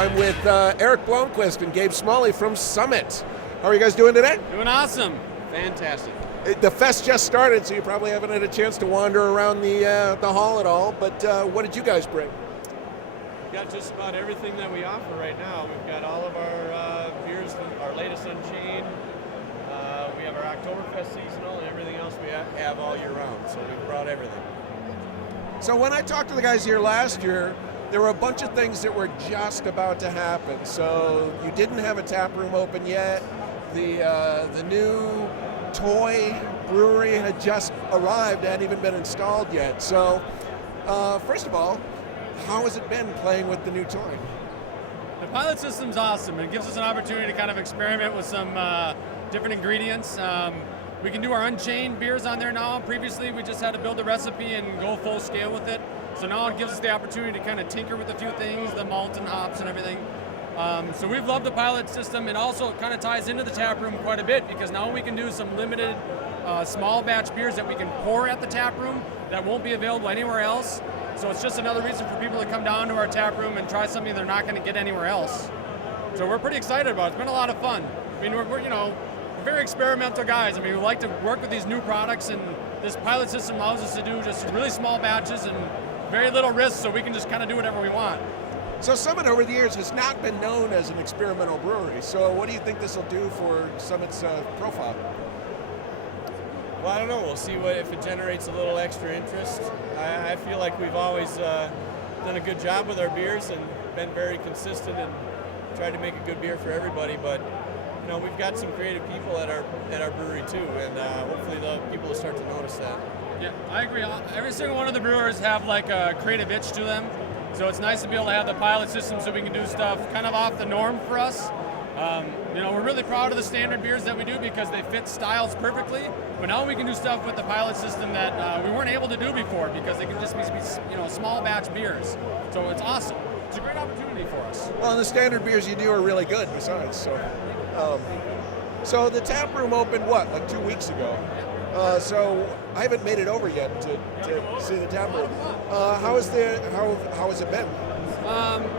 I'm with Eric Blomquist and Gabe Smoley from Summit. How are you guys doing today? Doing awesome. Fantastic. The fest just started, so you probably haven't had a chance to wander around the hall at all, but what did you guys bring? We've got just about everything that we offer right now. We've got all of our beers, our latest Unchained. We have our Oktoberfest seasonal and everything else we have all year round, so we've brought everything. So when I talked to the guys here last year, there were a bunch of things that were just about to happen. So you didn't have a tap room open yet. The new toy brewery had just arrived, hadn't even been installed yet. So first of all, how has it been playing with the new toy? The pilot system's awesome. It gives us an opportunity to kind of experiment with some different ingredients. We can do our Unchained beers on there now. Previously, we just had to build a recipe and go full scale with it. So now it gives us the opportunity to kind of tinker with a few things, the malt and hops and everything. So we've loved the pilot system. It also kind of ties into the tap room quite a bit because now we can do some limited small batch beers that we can pour at the tap room that won't be available anywhere else. So it's just another reason for people to come down to our tap room and try something they're not going to get anywhere else. So we're pretty excited about it. It's been a lot of fun. I mean, we're very experimental guys. I mean, we like to work with these new products, and this pilot system allows us to do just really small batches and very little risk, so we can just kind of do whatever we want. So Summit over the years has not been known as an experimental brewery. So what do you think this will do for Summit's profile? Well, I don't know. We'll see if it generates a little extra interest. I feel like we've always done a good job with our beers and been very consistent and tried to make a good beer for everybody. But we've got some creative people at our brewery too, and hopefully the people will start to notice that. Yeah, I agree. Every single one of the brewers have like a creative itch to them, so it's nice to be able to have the pilot system so we can do stuff kind of off the norm for us. We're really proud of the standard beers that we do because they fit styles perfectly, but now we can do stuff with the pilot system that we weren't able to do before because they can just be small batch beers. So it's awesome. It's a great opportunity for us. Well, and the standard beers you do are really good besides. So the tap room opened like 2 weeks ago. So I haven't made it over yet to see the tap room. How has it been?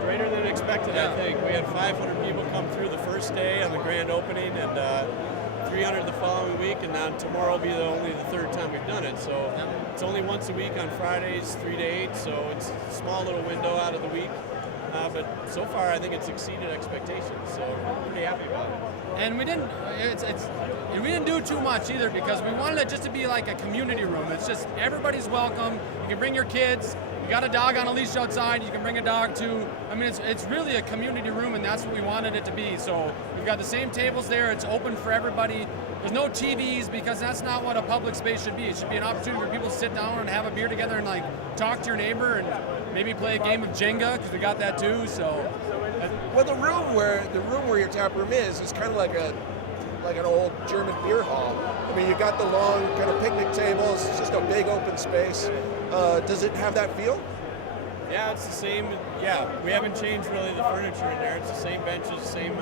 Greater than expected, yeah. I think. We had 500 people come through the first day on the grand opening, and 300 the following week, and now tomorrow will be only the third time we've done it. So it's only once a week on Fridays, 3 to 8. So it's a small little window out of the week. But so far, I think it's exceeded expectations. So we're pretty happy about it. And we didn't do too much either because we wanted it just to be like a community room. It's just everybody's welcome. You can bring your kids. You got a dog on a leash outside, you can bring a dog too. I mean, it's really a community room, and that's what we wanted it to be. So we've got the same tables there. It's open for everybody. There's no TVs because that's not what a public space should be. It should be an opportunity for people to sit down and have a beer together and talk to your neighbor and maybe play a game of Jenga because we got that too. So, well, the room where your tap room is kind of like an old German beer hall. I mean, you got the long kind of picnic tables. It's just a big open space. Does it have that feel? Yeah, it's the same. Yeah, we haven't changed really the furniture in there. It's the same benches, same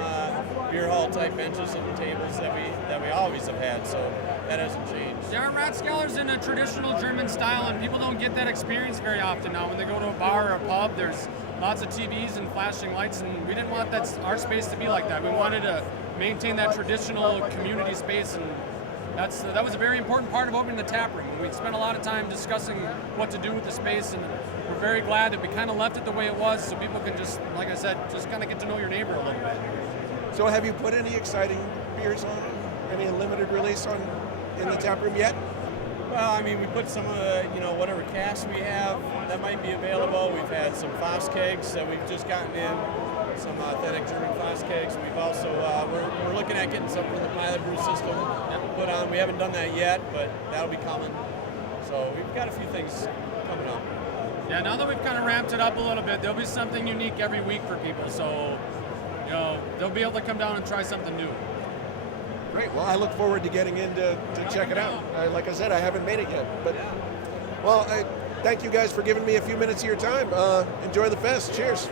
beer hall type benches and tables that we always have had. So that hasn't changed. Yeah, our Ratskeller's in a traditional German style, and people don't get that experience very often now. When they go to a bar or a pub, there's lots of TVs and flashing lights, and we didn't want our space to be like that. We wanted to maintain that traditional community space, and that was a very important part of opening the tap room. We spent a lot of time discussing what to do with the space, and we're very glad that we kind of left it the way it was so people can just, like I said, just kind of get to know your neighbor a little bit. So have you put any exciting beers on, any limited release in the tap room yet? Well, I mean, we put some of the, whatever casks we have that might be available. We've had some Foss kegs that we've just gotten in, some authentic German Foss kegs. We've also, we're looking at getting some from the pilot brew system put on. We haven't done that yet, but that'll be coming. So we've got a few things coming up. Yeah, now that we've kind of ramped it up a little bit, there'll be something unique every week for people. So, they'll be able to come down and try something new. Great. Well, I look forward to getting in to check it out. Like I said, I haven't made it yet. But, well, thank you guys for giving me a few minutes of your time. Enjoy the fest. Cheers.